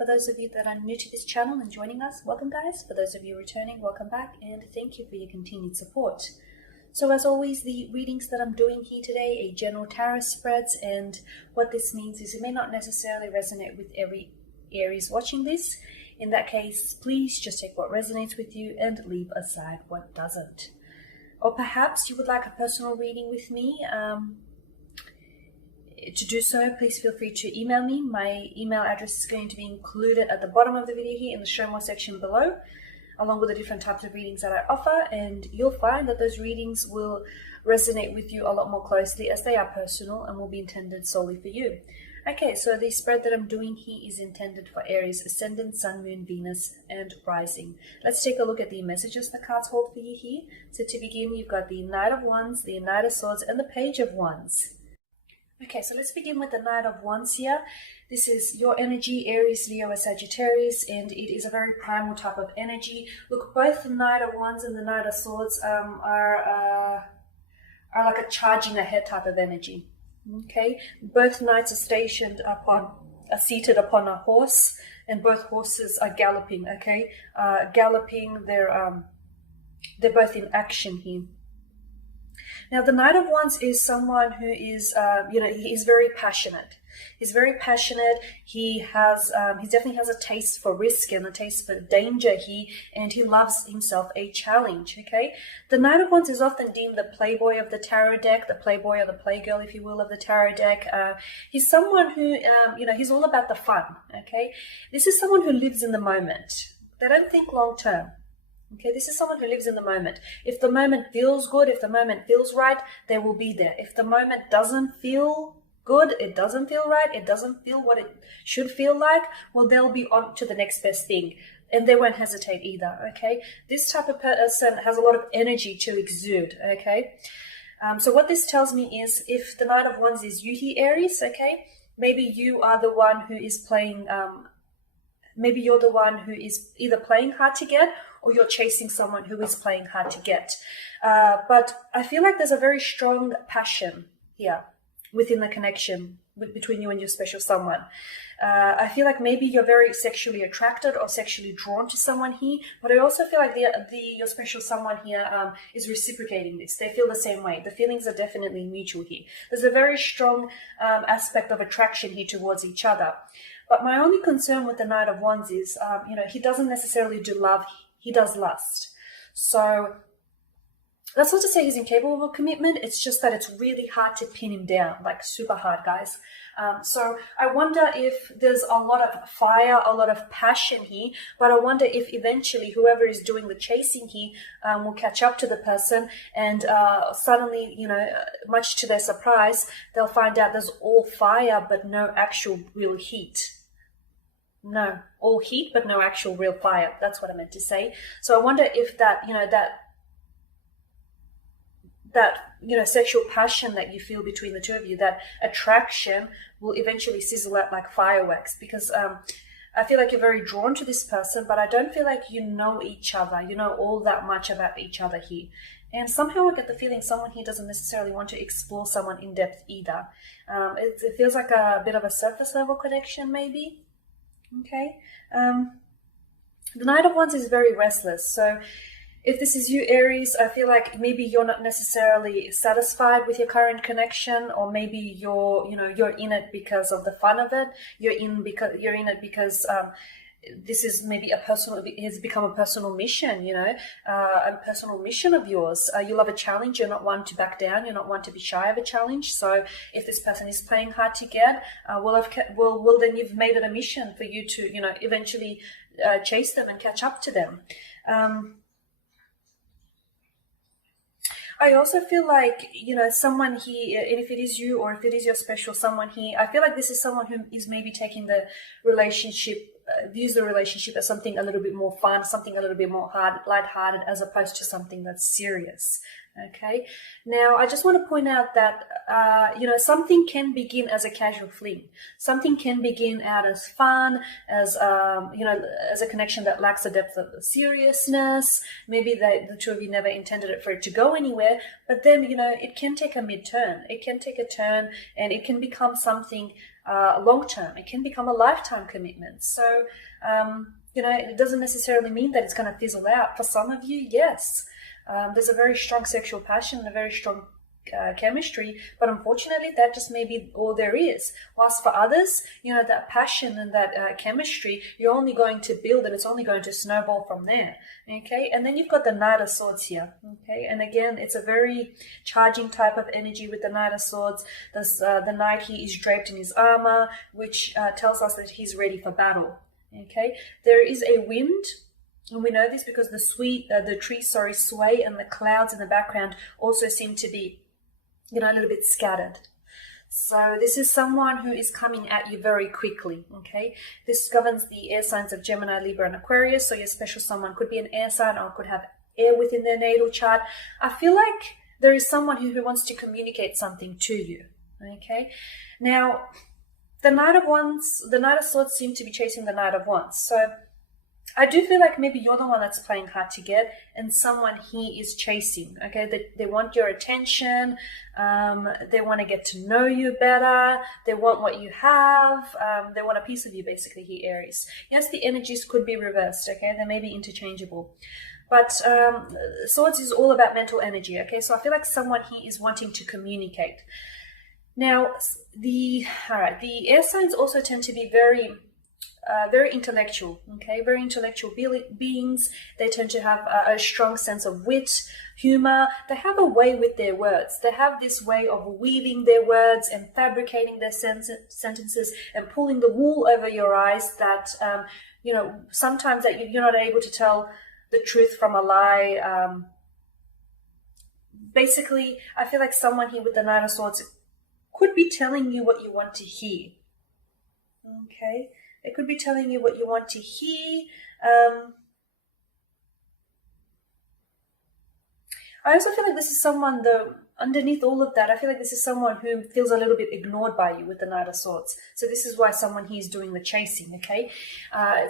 For those of you that are new to this channel and joining us, welcome guys. For those of you returning, welcome back, and thank you for your continued support. So as always, the readings that I'm doing here today are general tarot spreads, and what this means is it may not necessarily resonate with every Aries watching this. In that case, please just take what resonates with you and leave aside what doesn't. Or perhaps you would like a personal reading with me. To do so, please feel free to email me. My email address is going to be included at the bottom of the video here in the show more section below, along with the different types of readings that I offer, and you'll find that those readings will resonate with you a lot more closely as they are personal and will be intended solely for you. Okay, so the spread that I'm doing here is intended for Aries, Ascendant, Sun, Moon, Venus, and Rising. Let's take a look at the messages the cards hold for you here. So to begin, you've got the Knight of Wands, the Knight of Swords, and the Page of Wands. Okay, so let's begin with the Knight of Wands here. This is your energy, Aries, Leo, and Sagittarius, and it is a very primal type of energy. Look, both the Knight of Wands and the Knight of Swords are like a charging ahead type of energy. Okay, both knights are seated upon a horse, and both horses are galloping. Okay, galloping. They're both in action here. Now, the Knight of Wands is someone who is, he is very passionate. He's very passionate. He definitely has a taste for risk and a taste for danger here, and he loves himself a challenge, okay? The Knight of Wands is often deemed the playboy of the tarot deck, the playboy or the playgirl, if you will, of the tarot deck. He's someone who, he's all about the fun, okay? This is someone who lives in the moment. They don't think long term. Okay, this is someone who lives in the moment. If the moment feels good, if the moment feels right, they will be there. If the moment doesn't feel good, it doesn't feel right, it doesn't feel what it should feel like, well, they'll be on to the next best thing. And they won't hesitate either, okay? This type of person has a lot of energy to exude, okay? So what this tells me is if the Knight of Wands is you here, Aries, okay? Maybe you are the one who is playing, maybe you're the one who is either playing hard to get, or you're chasing someone who is playing hard to get. But I feel like there's a very strong passion here within the connection between you and your special someone. I feel like maybe you're very sexually attracted or sexually drawn to someone here, but I also feel like your special someone here is reciprocating this. They feel the same way. The feelings are definitely mutual here. There's a very strong aspect of attraction here towards each other. But my only concern with the Knight of Wands is, he doesn't necessarily do love. He does lust. So that's not to say he's incapable of commitment. It's just that it's really hard to pin him down, like super hard, guys. So I wonder if there's a lot of fire, a lot of passion here, but I wonder if eventually whoever is doing the chasing here will catch up to the person, and suddenly, much to their surprise, they'll find out there's all fire but no actual real heat. No, all heat, but no actual real fire. That's what I meant to say. So I wonder if that, sexual passion that you feel between the two of you, that attraction will eventually sizzle out like fireworks, because I feel like you're very drawn to this person, but I don't feel like you know each other. You know all that much about each other here. And somehow I get the feeling someone here doesn't necessarily want to explore someone in depth either. It feels like a bit of a surface level connection, maybe. Okay, the Knight of Wands is very restless. So if this is you, Aries, I feel like maybe you're not necessarily satisfied with your current connection, or maybe you're in it because of the fun of it. You're in it because this is maybe it has become a personal mission, a personal mission of yours. You love a challenge. You're not one to back down. You're not one to be shy of a challenge. So if this person is playing hard to get, well, then you've made it a mission for you to, eventually chase them and catch up to them. I also feel like, someone here, and if it is you or if it is your special someone here, I feel like this is someone who is maybe taking the relationship, views the relationship as something a little bit more fun, something a little bit more lighthearted, as opposed to something that's serious. Okay. Now, I just want to point out that, something can begin as a casual fling. Something can begin out as fun, as a connection that lacks a depth of seriousness. Maybe the two of you never intended it for it to go anywhere, but then, it can take a mid-turn. It can take a turn, and it can become something long term. It can become a lifetime commitment. So, it doesn't necessarily mean that it's going to fizzle out. For some of you, yes. There's a very strong sexual passion and a very strong chemistry, but unfortunately that just may be all there is. Whilst for others, that passion and that chemistry, you're only going to build, and it's only going to snowball from there. Okay, and then you've got the Knight of Swords here. Okay, and again, it's a very charging type of energy with the Knight of Swords. The knight, he is draped in his armor, which tells us that he's ready for battle. Okay, there is a wind. And we know this because the trees sway, and the clouds in the background also seem to be, a little bit scattered. So this is someone who is coming at you very quickly, okay? This governs the air signs of Gemini, Libra, and Aquarius. So your special someone could be an air sign or could have air within their natal chart. I feel like there is someone who wants to communicate something to you, okay? Now, the Knight of Swords seem to be chasing the Knight of Wands. So I do feel like maybe you're the one that's playing hard to get, and someone he is chasing, okay? They want your attention, they want to get to know you better, they want what you have, they want a piece of you, basically, he Aries. Yes, the energies could be reversed, okay? They may be interchangeable. But Swords is all about mental energy, okay? So I feel like someone he is wanting to communicate. Now, the air signs also tend to be very intellectual, okay? Very intellectual beings. They tend to have a strong sense of wit, humor. They have a way with their words. They have this way of weaving their words and fabricating their sentences and pulling the wool over your eyes that, sometimes that you're not able to tell the truth from a lie. Basically, I feel like someone here with the Knight of Swords could be telling you what you want to hear, okay? It could be telling you what you want to hear. I also feel like this is someone, underneath all of that, I feel like this is someone who feels a little bit ignored by you with the Knight of Swords. So this is why someone here is doing the chasing, okay?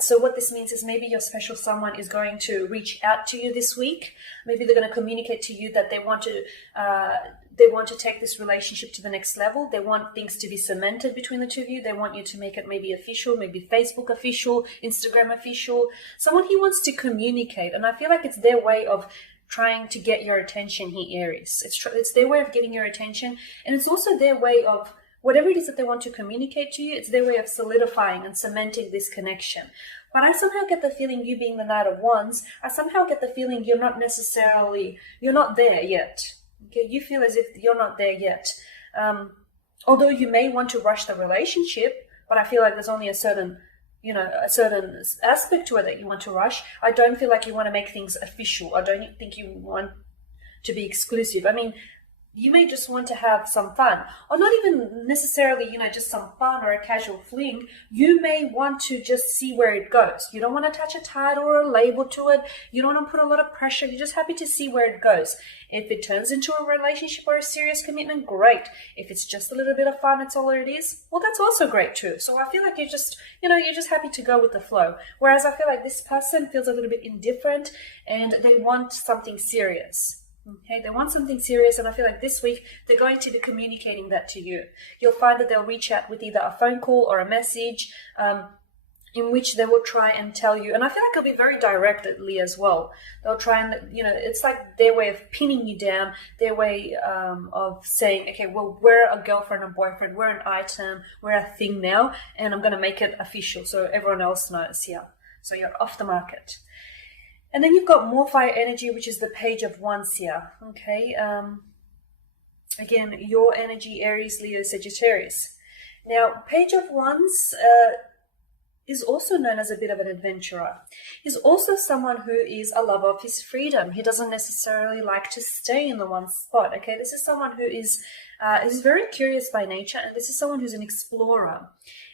So what this means is maybe your special someone is going to reach out to you this week. Maybe they're going to communicate to you that they want to take this relationship to the next level. They want things to be cemented between the two of you. They want you to make it maybe official, maybe Facebook official, Instagram official. Someone he wants to communicate. And I feel like it's their way of trying to get your attention here, Aries. It's their way of getting your attention. And it's also their way of, whatever it is that they want to communicate to you, it's their way of solidifying and cementing this connection. But I somehow get the feeling, you being the Knight of Wands, I somehow get the feeling you're not there yet. Okay, you feel as if you're not there yet. Although you may want to rush the relationship, but I feel like there's only a certain aspect to it that you want to rush. I don't feel like you want to make things official. I don't think you want to be exclusive. I mean, you may just want to have some fun, or not even necessarily, just some fun or a casual fling. You may want to just see where it goes. You don't want to attach a title or a label to it. You don't want to put a lot of pressure. You're just happy to see where it goes. If it turns into a relationship or a serious commitment, great. If it's just a little bit of fun, it's all it is, well, that's also great too. So I feel like you're just happy to go with the flow. Whereas I feel like this person feels a little bit indifferent and they want something serious. Okay, they want something serious, and I feel like this week they're going to be communicating that to you. You'll find that they'll reach out with either a phone call or a message in which they will try and tell you, and I feel like it'll be very directly as well. They'll try and, it's like their way of pinning you down, their way of saying, okay, well, we're a girlfriend and boyfriend, we're an item, we're a thing now, and I'm going to make it official so everyone else knows here. So you're off the market. And then you've got more fire energy, which is the Page of Wands here, okay? Again, your energy, Aries, Leo, Sagittarius. Now, Page of Wands is also known as a bit of an adventurer. He's also someone who is a lover of his freedom. He doesn't necessarily like to stay in the one spot, okay? This is someone who is very curious by nature, and this is someone who's an explorer.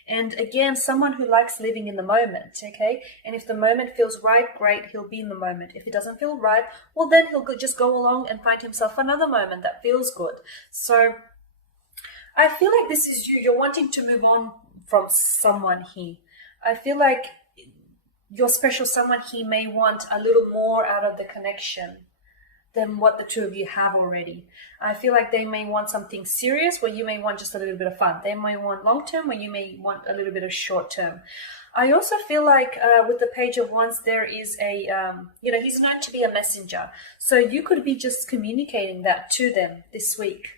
And again, someone who likes living in the moment, okay? And if the moment feels right, great, he'll be in the moment. If it doesn't feel right, well, then he'll just go along and find himself another moment that feels good. So I feel like this is you. You're wanting to move on from someone here. I feel like your special someone, he may want a little more out of the connection than what the two of you have already. I feel like they may want something serious where you may want just a little bit of fun. They may want long-term where you may want a little bit of short-term. I also feel like with the Page of Wands, there is a, he's known to be a messenger. So you could be just communicating that to them this week.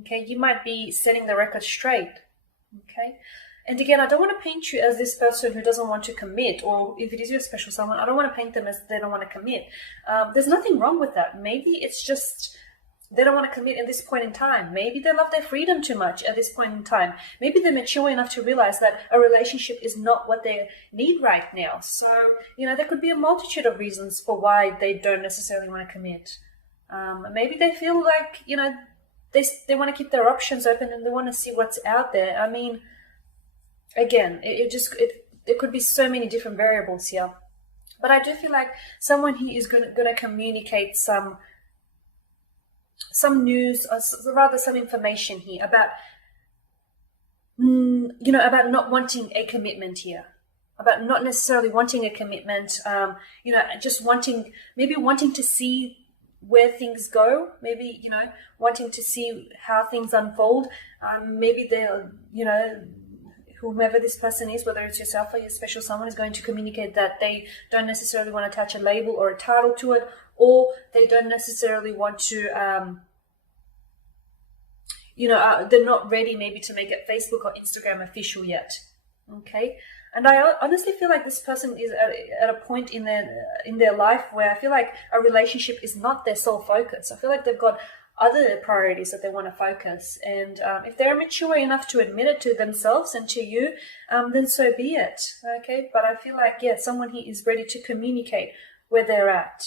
Okay, you might be setting the record straight. Okay. And again, I don't want to paint you as this person who doesn't want to commit, or if it is your special someone, I don't want to paint them as they don't want to commit. There's nothing wrong with that. Maybe it's just they don't want to commit at this point in time. Maybe they love their freedom too much at this point in time. Maybe they're mature enough to realize that a relationship is not what they need right now. So, there could be a multitude of reasons for why they don't necessarily want to commit. Maybe they feel like, they want to keep their options open and they want to see what's out there. I mean, again, it could be so many different variables here. But I do feel like someone here is going to communicate some news, or rather some information here about, about not wanting a commitment here, about not necessarily wanting a commitment, just wanting to see where things go, maybe, wanting to see how things unfold. Maybe they'll, whomever this person is, whether it's yourself or your special someone, is going to communicate that they don't necessarily want to attach a label or a title to it, or they don't necessarily want to, they're not ready maybe to make it Facebook or Instagram official yet. Okay. And I honestly feel like this person is at a point in their life where I feel like a relationship is not their sole focus. I feel like they've got other priorities that they want to focus. And if they're mature enough to admit it to themselves and to you, then so be it. Okay. But I feel like, someone here is ready to communicate where they're at.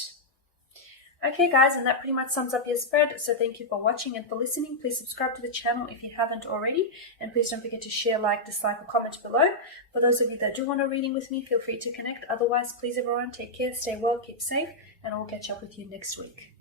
Okay, guys, and that pretty much sums up your spread. So thank you for watching and for listening. Please subscribe to the channel if you haven't already. And please don't forget to share, like, dislike, or comment below. For those of you that do want a reading with me, feel free to connect. Otherwise, please, everyone, take care, stay well, keep safe, and I'll catch up with you next week.